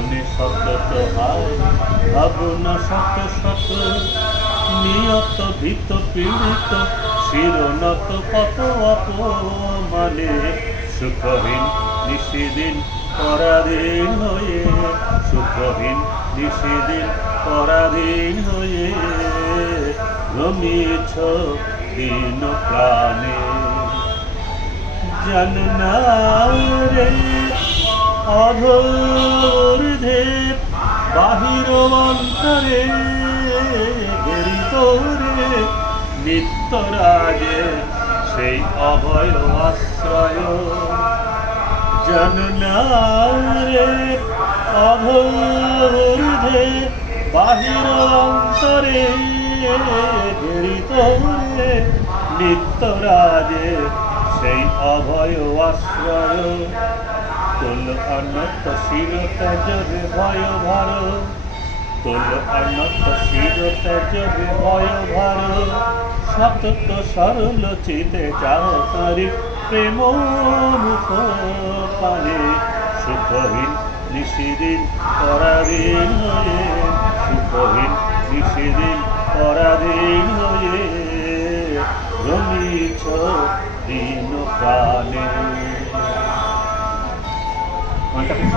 মানে সতত হায় ভাবনা শত শত নিয়ত ভীত পীড়িত শিরনত কত অপমানে সুখহীন নিশিদিন পরাধীন হয়ে সুখহীন নিশিদিন পরাধীন হয়ে রমিয়েছ দিন প্রাণে জানো না রে অধূর্ধ্বে বাহির অন্তরে ঘেরিত রে নিত্যরাজে সেই অভয় আশ্রয় জানো না রে অধূর্ধ্বে বাহির অন্তরে ঘেরিত রে নিত্যরাজে সেই অভয় আশ্রয় তোল অনন্ত শির তেজরে ভয় ভার তোল অনন্ত শির তেজরে ভয় ভার সতত সরল চিতে যাও তারি প্রেম মুখ পানে সুখহীন নিশিদিন পরাধীন হয়ে সুখহীন নিশিদিন পরাধীন হয়ে রমিছ দিন প্রাণে।